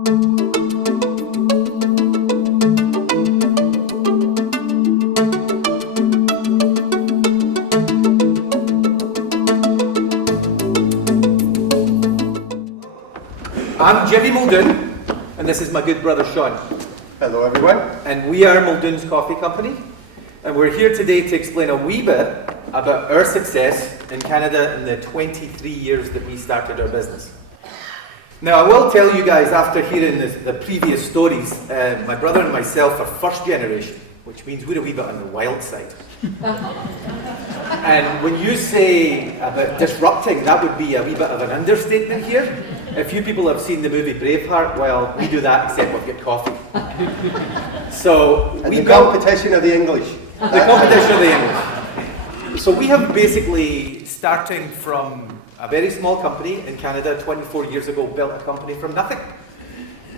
I'm Jimmy Muldoon, and this is my good brother Shaun. Hello everyone. And we are Muldoons Coffee Company, and we're here today to explain a wee bit about our success in Canada in the 23 years that we started our business. Now, I will tell you guys, after hearing the previous stories, my brother and myself are first generation, which means we're a wee bit on the wild side. And when you say about disrupting, that would be a wee bit of an understatement here. A few people have seen the movie Braveheart. Well, we do that, except we've got coffee. So and the competition of the English. The competition of the English. So we have basically, starting from a very small company in Canada 24 years ago, built a company from nothing.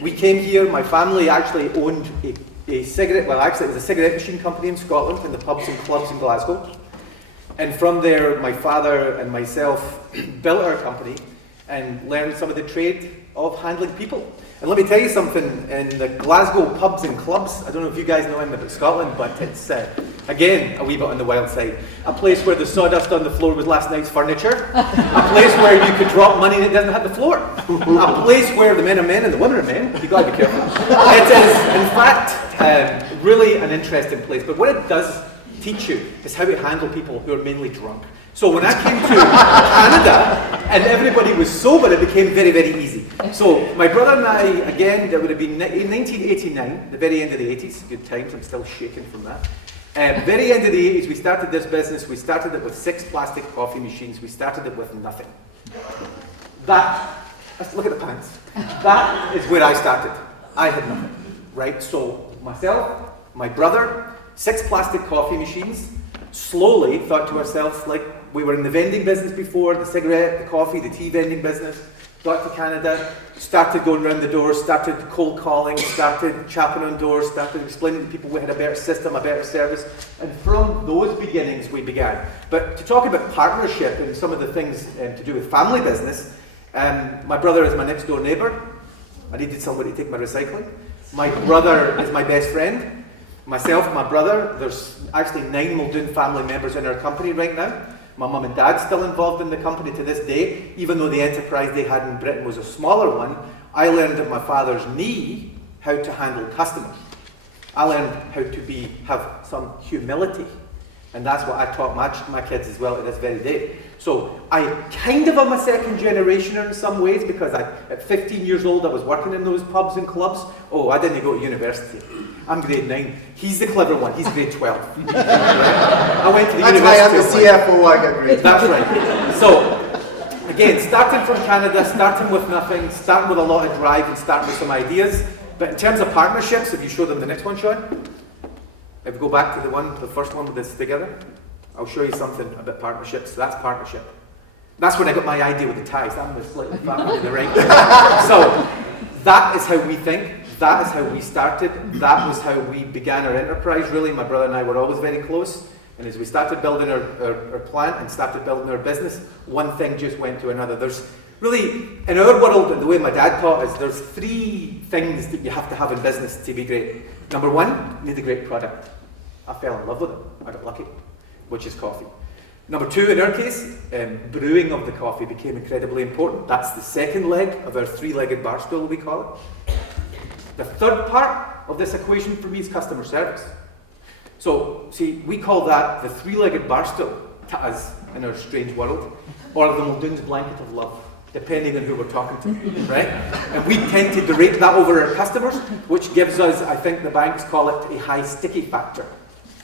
We came here, my family actually owned a cigarette, well actually it was a cigarette machine company in Scotland, in the pubs and clubs in Glasgow. And from there, my father and myself built our company and learned some of the trade of handling people. And let me tell you something, in the Glasgow pubs and clubs, I don't know if you guys know anything about Scotland, but it's, again, a wee bit on the wild side. A place where the sawdust on the floor was last night's furniture. A place where you could drop money and it doesn't hit the floor. A place where the men are men and the women are men. You've got to be careful. It is, in fact, really an interesting place. But what it does teach you is how to handle people who are mainly drunk. So when I came to Canada and everybody was sober, it became very, very easy. So my brother and I, again, that would have been in 1989, the very end of the 80s, good times, I'm still shaking from that. Very end of the 80s, we started this business. We started it with 6 plastic coffee machines. We started it with nothing. Look at the pants. That is where I started. I had nothing, right? So myself, my brother, 6 plastic coffee machines, slowly thought to ourselves, like we were in the vending business before, the cigarette, the coffee, the tea vending business, got to Canada, started going around the doors, started cold calling, started chapping on doors, started explaining to people we had a better system, a better service, and from those beginnings we began. But to talk about partnership and some of the things to do with family business, my brother is my next door neighbour. I needed somebody to take my recycling. My brother is my best friend. Myself, my brother, there's actually 9 Muldoon family members in our company right now. My mum and dad still involved in the company to this day. Even though the enterprise they had in Britain was a smaller one, I learned at my father's knee how to handle customers. I learned how to have some humility. And that's what I taught my kids as well to this very day. So I kind of am a second generationer in some ways, because at 15 years old I was working in those pubs and clubs. Oh, I didn't go to university. I'm grade 9. He's the clever one. He's grade 12. I went to the university. That's why I'm the CFO. I got grade 12. That's right. So again, starting from Canada, starting with nothing, starting with a lot of drive and starting with some ideas. But in terms of partnerships, if you show them the next one, Shaun. If we go back to the first one with this together, I'll show you something about partnerships. That's partnership. That's when I got my idea with the ties. I'm the slightly fat one in the right. So that is how we think. That is how we started. That was how we began our enterprise, really. My brother and I were always very close. And as we started building our plant and started building our business, one thing just went to another. There's really, in our world, and the way my dad taught us, there's 3 things that you have to have in business to be great. Number 1, you need a great product. I fell in love with it. I got lucky, which is coffee. Number 2, in our case, brewing of the coffee became incredibly important. That's the second leg of our 3-legged bar stool, we call it. The third part of this equation for me is customer service. So, see, we call that the 3-legged bar stool to us in our strange world, or the Muldoon's blanket of love, depending on who we're talking to, right? And we tend to berate that over our customers, which gives us, I think the banks call it, a high sticky factor.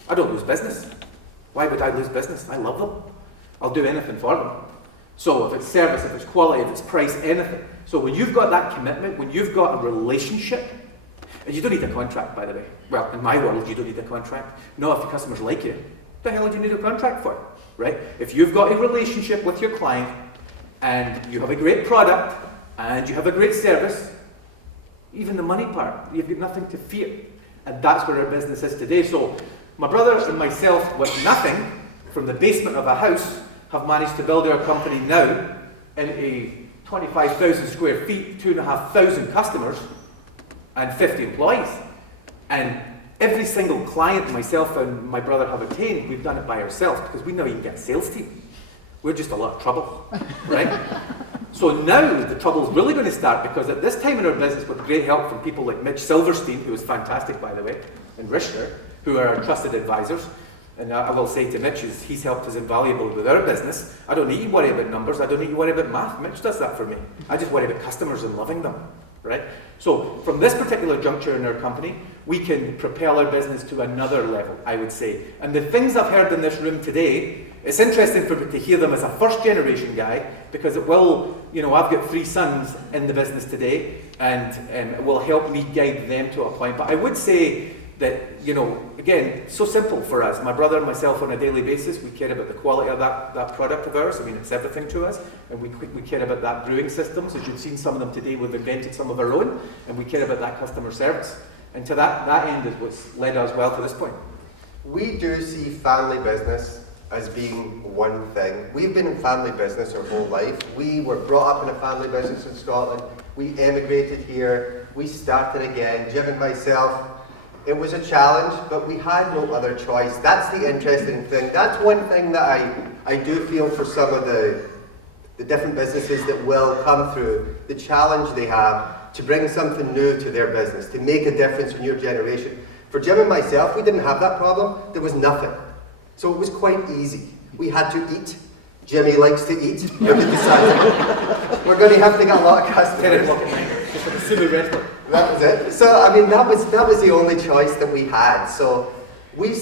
I don't lose business. Why would I lose business? I love them. I'll do anything for them. So if it's service, if it's quality, if it's price, anything. So when you've got that commitment, when you've got a relationship, and you don't need a contract, by the way. Well, in my world, you don't need a contract. No, if your customers like you, what the hell do you need a contract for, right? If you've got a relationship with your client, and you have a great product, and you have a great service, even the money part, you've got nothing to fear. And that's where our business is today. So my brother and myself, with nothing, from the basement of a house, have managed to build our company now in a 25,000 square feet, 2,500 customers, and 50 employees. And every single client myself and my brother have obtained, we've done it by ourselves because we know you can get a sales team. We're just a lot of trouble, right? So now the trouble's really going to start because at this time in our business, with great help from people like Mitch Silverstein, who was fantastic, by the way, and Richter, who are our trusted advisors. And I will say to Mitch, he's helped us invaluably with our business. I don't need you worry about numbers. I don't need you worry about math. Mitch does that for me. I just worry about customers and loving them, right? So from this particular juncture in our company, we can propel our business to another level, I would say. And the things I've heard in this room today, it's interesting for me to hear them as a first generation guy, because it will, I've got 3 sons in the business today, and it will help me guide them to a point. But I would say that, again, so simple for us. My brother and myself on a daily basis, we care about the quality of that product of ours. I mean, it's everything to us. And we care about that brewing systems. As you've seen some of them today, we've invented some of our own. And we care about that customer service. And to that end is what's led us well to this point. We do see family business as being one thing. We've been in family business our whole life. We were brought up in a family business in Scotland. We emigrated here. We started again. Jim and myself, it was a challenge, but we had no other choice. That's the interesting thing. That's one thing that I do feel for some of the different businesses that will come through, the challenge they have to bring something new to their business, to make a difference in your generation. For Jim and myself, we didn't have that problem. There was nothing. So it was quite easy. We had to eat. Jimmy likes to eat. We're going to have to get a lot of customers. That was it. So, I mean, that was the only choice that we had. So we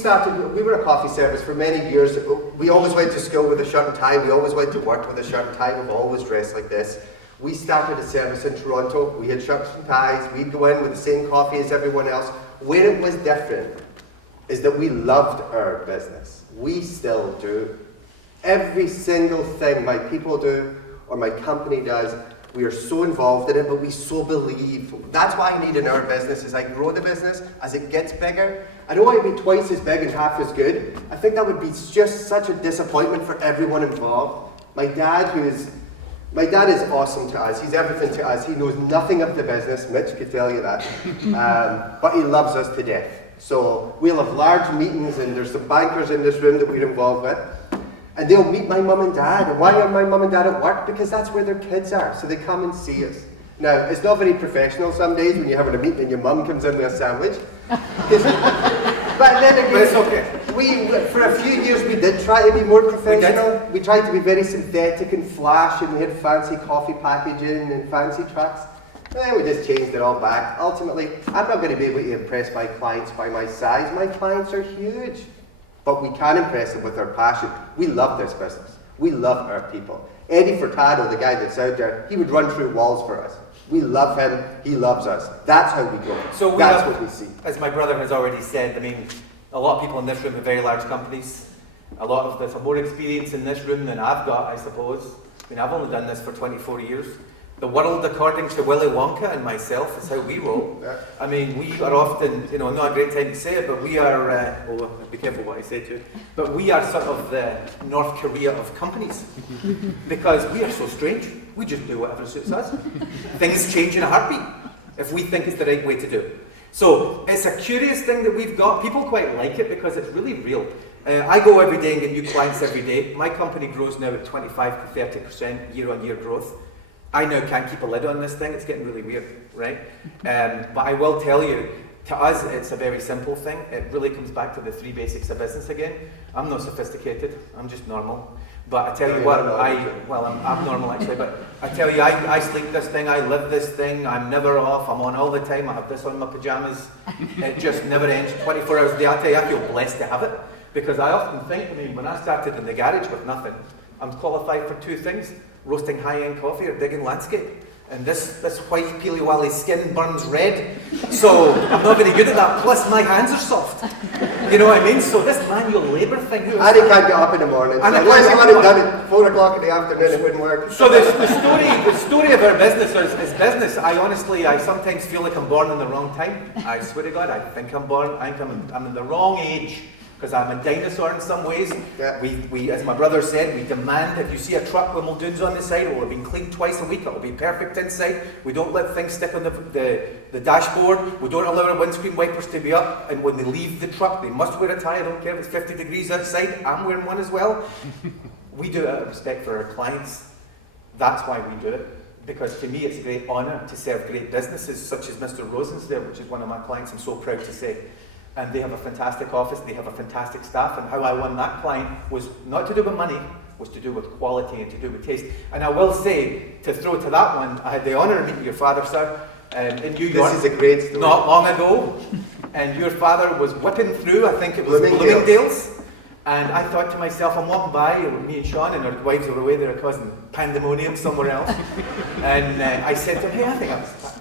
were a coffee service for many years. We always went to school with a shirt and tie. We always went to work with a shirt and tie. We've always dressed like this. We started a service in Toronto. We had shirts and ties. We'd go in with the same coffee as everyone else. Where it was different is that we loved our business. We still do. Every single thing my people do or my company does, we are so involved in it, but we so believe. That's what I need in our business as I grow the business, as it gets bigger. I don't want to be twice as big and half as good. I think that would be just such a disappointment for everyone involved. My dad is awesome to us. He's everything to us. He knows nothing of the business. Mitch could tell you that. But he loves us to death. So we'll have large meetings, and there's some bankers in this room that we're involved with. And they'll meet my mum and dad. And why are my mum and dad at work? Because that's where their kids are. So they come and see us. Now, it's not very professional some days when you're having a meeting and your mum comes in with a sandwich. But then again, but it's okay. For a few years we did try to be more professional. We tried to be very synthetic and flash, and we had fancy coffee packaging and fancy trucks. Then we just changed it all back. Ultimately, I'm not going to be able to impress my clients by my size. My clients are huge. But we can impress them with our passion. We love this business. We love our people. Eddie Furtado, the guy that's out there, he would run through walls for us. We love him. He loves us. That's how we grow. So that's what we see. As my brother has already said, I mean, a lot of people in this room have very large companies. A lot of them have more experience in this room than I've got, I suppose. I mean, I've only done this for 24 years. The world, according to Willy Wonka and myself, is how we roll. Yeah. I mean, we are often, not a great time to say it, but we are, be careful what I say to you, but we are sort of the North Korea of companies. Because we are so strange. We just do whatever suits us. Things change in a heartbeat if we think it's the right way to do it. So it's a curious thing that we've got. People quite like it because it's really real. I go every day and get new clients every day. My company grows now at 25 to 30% year-on-year growth. I now can't keep a lid on this thing. It's getting really weird, right? But I will tell you, to us, it's a very simple thing. It really comes back to the 3 basics of business again. I'm not sophisticated. I'm just normal. But I tell you what, I'm abnormal actually, but I tell you, I sleep this thing, I live this thing, I'm never off, I'm on all the time, I have this on my pajamas. It just never ends, 24 hours a day. I tell you, I feel blessed to have it. Because I often think, when I started in the garage with nothing, I'm qualified for 2 things. Roasting high-end coffee or digging landscape. And this white peely-wally skin burns red. So I'm not very good at that. Plus my hands are soft. You know what I mean? So this manual labour thing. And he can't get up in the morning. And unless you want it done at 4 o'clock in the afternoon, it wouldn't work. So the story of our business is business. I sometimes feel like I'm born in the wrong time. I swear to God, I think I'm in the wrong age because I'm a dinosaur in some ways. Yeah. We, as my brother said, we demand, if you see a truck with Muldoons on the side, it will have been cleaned twice a week, it will be perfect inside. We don't let things stick on the dashboard. We don't allow our windscreen wipers to be up, and when they leave the truck, they must wear a tie. I don't care if it's 50 degrees outside, I'm wearing one as well. We do it out of respect for our clients. That's why we do it. Because to me, it's a great honour to serve great businesses, such as Mr. Rosen's there, which is one of my clients, I'm so proud to say. And they have a fantastic office, they have a fantastic staff, and how I won that client was not to do with money, was to do with quality and to do with taste. And I will say, to throw to that one, I had the honour of meeting your father, sir, in New York. This is a great story. Not long ago. And your father was whipping through, I think it was Bloomingdale's. And I thought to myself, I'm walking by, me and Shaun, and our wives were away there causing pandemonium somewhere else. And I said to him, hey, I think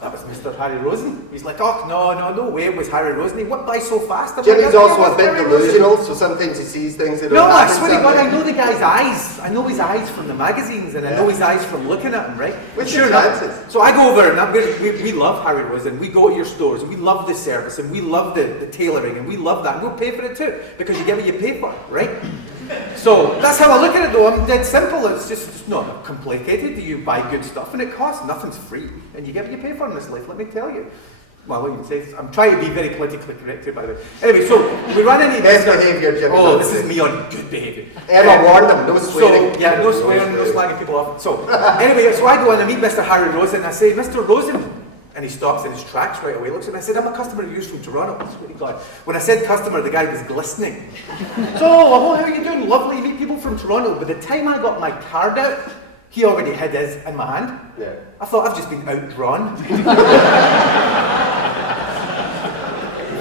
that was Mr. Harry Rosen. He's like, oh, no way, it was Harry Rosen. He went by so fast. Jimmy's also a bit delusional, so sometimes he sees things that don't No, I happen swear to God, sometimes. I know the guy's eyes. I know his eyes from the magazines, and I know his eyes from looking at him, right? What's Sure your enough. chances? So I go over, and we love Harry Rosen. We go to your stores, and we love the service, and we love the tailoring, and we love that, and we'll pay for it too, because you get what you pay for, right? So that's how I look at it though. I'm dead simple. It's just not complicated. You buy good stuff and it costs. Nothing's free. And you get what you pay for in this life, let me tell you. Well, what you would say, I'm trying to be very politically correct here, by the way. Anyway, so we run into Best behaviour, Jimmy. Oh, this is me on good behaviour. Emma warned him, no swearing. So, yeah, no swearing, no slagging people off. So, anyway, so I go in and meet Mr. Harry Rosen and I say, Mr. Rosen, and he stops in his tracks right away, looks at me, I said, I'm a customer of yours from Toronto. I swear to God. When I said customer, the guy was glistening. So, how are you doing? Lovely, you meet people from Toronto. By the time I got my card out, he already had his in my hand. Yeah. I thought, I've just been outdrawn.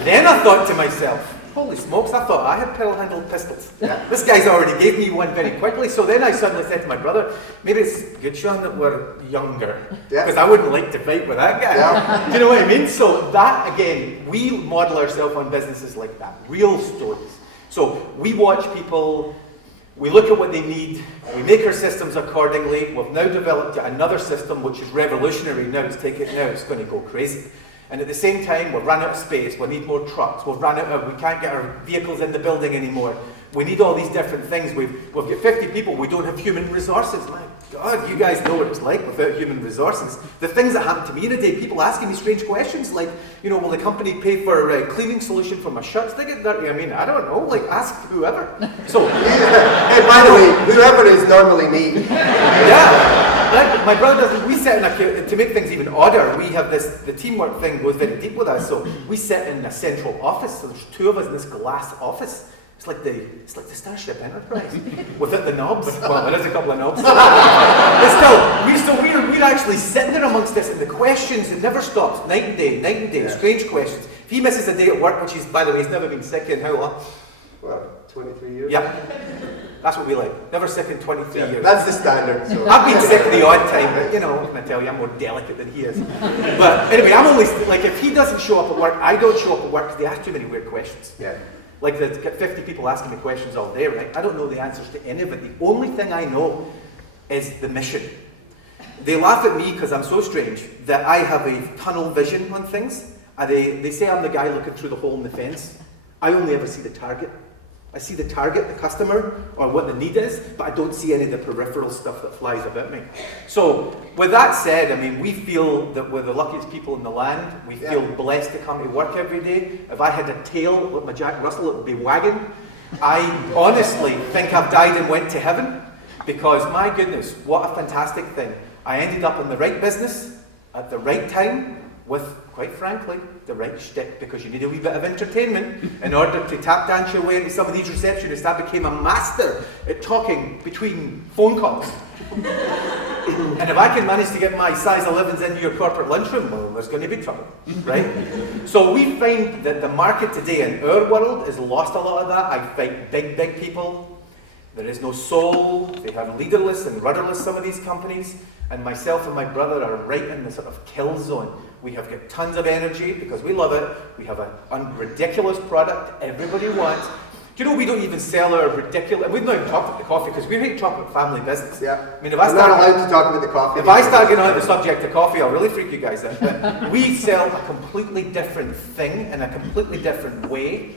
Then I thought to myself, holy smokes, I thought I had pearl-handled pistols. Yeah. This guy's already gave me one very quickly. So then I suddenly said to my brother, maybe it's good, Shaun, that we're younger. Yeah. Because I wouldn't like to fight with that guy. Yeah. Do you know what I mean? So that, again, we model ourselves on businesses like that. Real stories. So we watch people, we look at what they need, we make our systems accordingly. We've now developed another system which is revolutionary now. It's going to go crazy. And at the same time, we've run out of space, we need more trucks, we can't get our vehicles in the building anymore. We need all these different things. We've got 50 people, we don't have human resources. My God, you guys know what it's like without human resources. The things that happen to me in a day, people asking me strange questions like, will the company pay for a cleaning solution for my shirts they get dirty? I mean, I don't know, ask whoever. So, And by the way, whoever is normally me. yeah, my brother doesn't, we sit to make things even odder, we have the teamwork thing goes very deep with us, so we sit in a central office, so there's two of us in this glass office. It's like the Starship Enterprise without the knobs. Well, there is a couple of knobs. But still, we're actually sitting there amongst this, and the questions, it never stops. Night and day, Yeah. strange questions. If he misses a day at work, which he's, by the way, he's never been sick in how long? Well, 23 years? Yeah. That's what we like. Never sick in 23 years. That's the standard. So. I've been sick the odd time, but what can I tell you? I'm more delicate than he is. But anyway, I'm only, if he doesn't show up at work, I don't show up at work because they ask too many weird questions. Yeah. There's got 50 people asking me questions all day, right? I don't know the answers to any of it. The only thing I know is the mission. They laugh at me because I'm so strange that I have a tunnel vision on things. And they say I'm the guy looking through the hole in the fence. I only ever see the target. I see the target, the customer, or what the need is, but I don't see any of the peripheral stuff that flies about me. So, with that said, we feel that we're the luckiest people in the land. We feel blessed to come to work every day. If I had a tail with my Jack Russell, it would be wagging. I honestly think I've died and went to heaven, because my goodness, what a fantastic thing. I ended up in the right business, at the right time, with, quite frankly, the right shtick, because you need a wee bit of entertainment in order to tap dance your way into some of these receptionists. I became a master at talking between phone calls. And if I can manage to get my size 11s into your corporate lunchroom, well, there's going to be trouble, right? So we find that the market today in our world has lost a lot of that. I fight big people. There is no soul. They have leaderless and rudderless, some of these companies. And myself and my brother are right in the sort of kill zone. We have got tons of energy because we love it. We have a ridiculous product everybody wants. Do you know we don't even sell our ridiculous... We've not even talked about the coffee because we're here to talk about family business. Yeah. If I We're not allowed to talk about the coffee. If I start getting on the subject of coffee, I'll really freak you guys out. But we sell a completely different thing in a completely different way.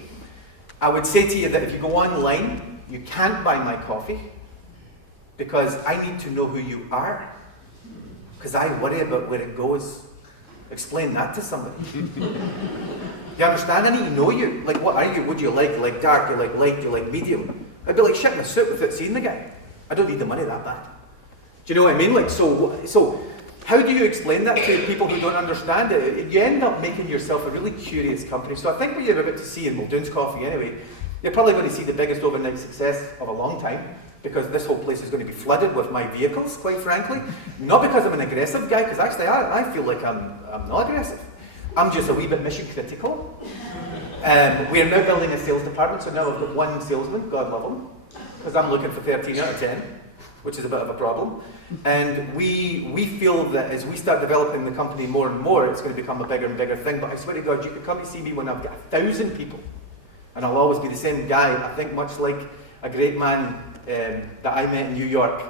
I would say to you that if you go online, you can't buy my coffee because I need to know who you are. Because I worry about where it goes. Explain that to somebody. You understand? I need to know you. Like, what are you? Would you like dark? You like light? You like medium? I'd be like shit in a suit without seeing the guy. I don't need the money that bad. Do you know what I mean? Like, so how do you explain that to people who don't understand it? You end up making yourself a really curious company. So I think what you're about to see in Muldoons Coffee anyway, you're probably going to see the biggest overnight success of a long time, because this whole place is going to be flooded with my vehicles, quite frankly. Not because I'm an aggressive guy, because actually I feel like I'm not aggressive. I'm just a wee bit mission critical. We are now building a sales department, so now I've got one salesman, God love him, because I'm looking for 13 out of 10, which is a bit of a problem. And we feel that as we start developing the company more and more, it's going to become a bigger and bigger thing. But I swear to God, you could come to see me when I've got 1,000 people, and I'll always be the same guy. I think much like a great man that I met in New York.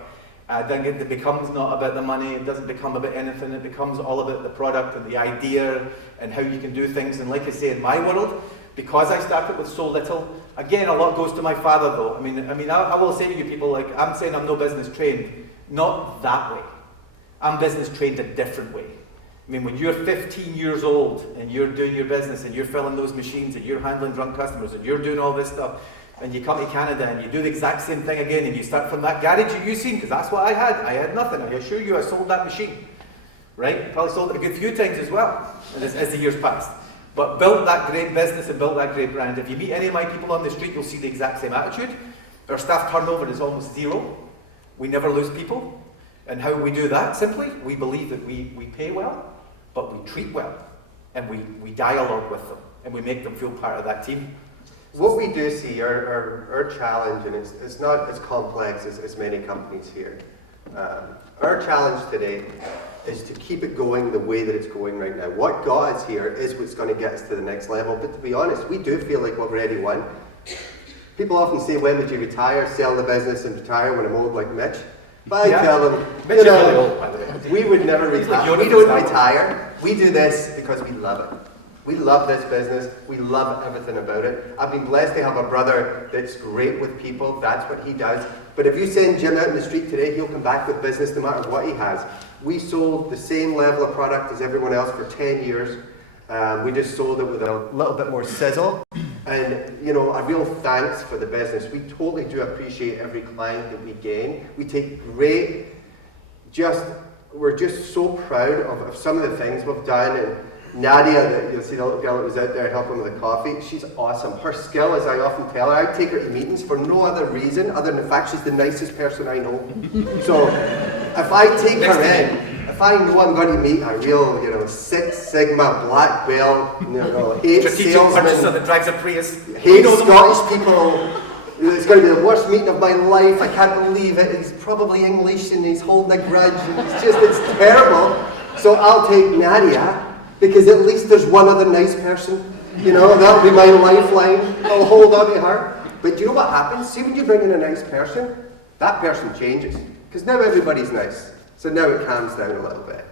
Then it becomes not about the money, it doesn't become about anything, it becomes all about the product and the idea and how you can do things. And like I say, in my world, because I started with so little, again, a lot goes to my father though. I mean, I will say to you people, like, I'm saying I'm no business trained, not that way. I'm business trained a different way. I mean, when you're 15 years old and you're doing your business and you're filling those machines and you're handling drunk customers and you're doing all this stuff, and you come to Canada and you do the exact same thing again and you start from that garage that you've seen, because that's what I had. I had nothing. I assure you I sold that machine. Right? Probably sold it a good few times as well as the years passed. But built that great business and built that great brand. If you meet any of my people on the street, you'll see the exact same attitude. Our staff turnover is almost zero. We never lose people. And how we do that? Simply, we believe that we pay well, but we treat well. And we dialogue with them. And we make them feel part of that team. What we do see, our challenge, and it's not as complex as many companies here. Our challenge today is to keep it going the way that it's going right now. What got us here is what's going to get us to the next level. But to be honest, we do feel like we've already won. People often say, when would you retire? Sell the business and retire when I'm old like Mitch. But I tell them, Mitch is really old, by the way. We would never retire. We don't retire. We do this because we love it. We love this business. We love everything about it. I've been blessed to have a brother that's great with people. That's what he does. But if you send Jim out in the street today, he'll come back with business no matter what he has. We sold the same level of product as everyone else for 10 years. We just sold it with a little bit more sizzle. And, you know, a real thanks for the business. We totally do appreciate every client that we gain. We take great, we're just so proud of some of the things we've done. And Nadia, you'll see the little girl that was out there helping with the coffee, she's awesome. Her skill, as I often tell her, I take her to meetings for no other reason other than the fact she's the nicest person I know. So if I take her in, if I know I'm going to meet a real, Six Sigma black belt, hate salesman, that drives a Prius, hate Scottish people, it's going to be the worst meeting of my life, I can't believe it, he's probably English and he's holding a grudge, and it's terrible. So I'll take Nadia, because at least there's one other nice person, that'll be my lifeline. I'll hold on to her. But do you know what happens? See, when you bring in a nice person, that person changes. Because now everybody's nice. So now it calms down a little bit.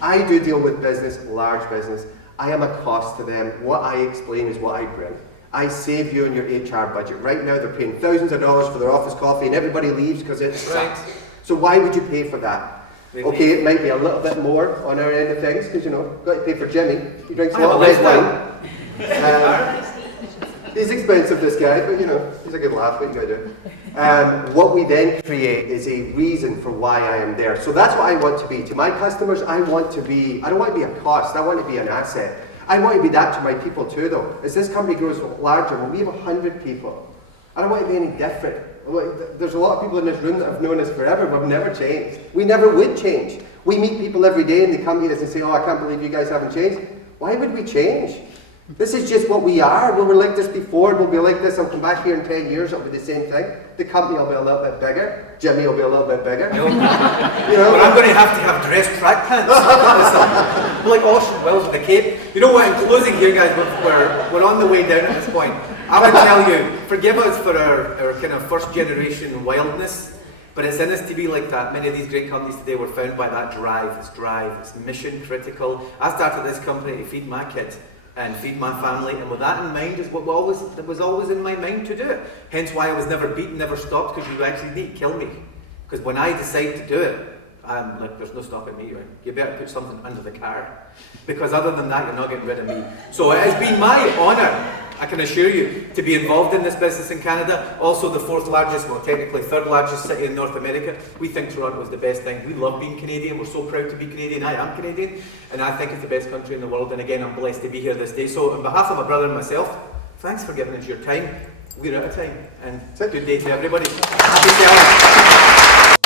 I do deal with business, large business. I am a cost to them. What I explain is what I bring. I save you on your HR budget. Right now they're paying thousands of dollars for their office coffee and everybody leaves because it sucks. So why would you pay for that? Okay, it might be a little bit more on our end of things, because, got to pay for Jimmy. He drinks a lot of red wine. He's expensive, this guy, but, he's a good laugh, what you got to do. What we then create is a reason for why I am there. So that's what I want to be. To my customers, I don't want to be a cost, I want to be an asset. I want to be that to my people too, though. As this company grows larger, when we have 100 people, I don't want to be any different. There's a lot of people in this room that have known us forever, but have never changed. We never would change. We meet people every day and they come to us and say, oh, I can't believe you guys haven't changed. Why would we change? This is just what we are. We were like this before, we'll be like this. I'll come back here in 10 years, it'll be the same thing. The company will be a little bit bigger. Jimmy will be a little bit bigger. But I'm going to have dress track pants. Like Ocean Wells with the cape. You know what, in closing here, guys, we're on the way down at this point. I would tell you, forgive us for our kind of first generation wildness, but it's in us to be like that. Many of these great companies today were found by that drive. It's mission critical. I started this company to feed my kids, and feed my family, and with that in mind is what was always in my mind to do it. Hence why I was never beaten, never stopped, because you actually need to kill me. Because when I decide to do it, I'm like, there's no stopping me, right? You better put something under the car, because other than that, you're not getting rid of me. So it has been my honour, I can assure you, to be involved in this business in Canada. Also the 4th largest, well technically 3rd largest city in North America. We think Toronto is the best thing. We love being Canadian. We're so proud to be Canadian. I am Canadian, and I think it's the best country in the world. And again, I'm blessed to be here this day. So on behalf of my brother and myself, thanks for giving us your time. We're out of time, and good day to everybody. Happy sailing.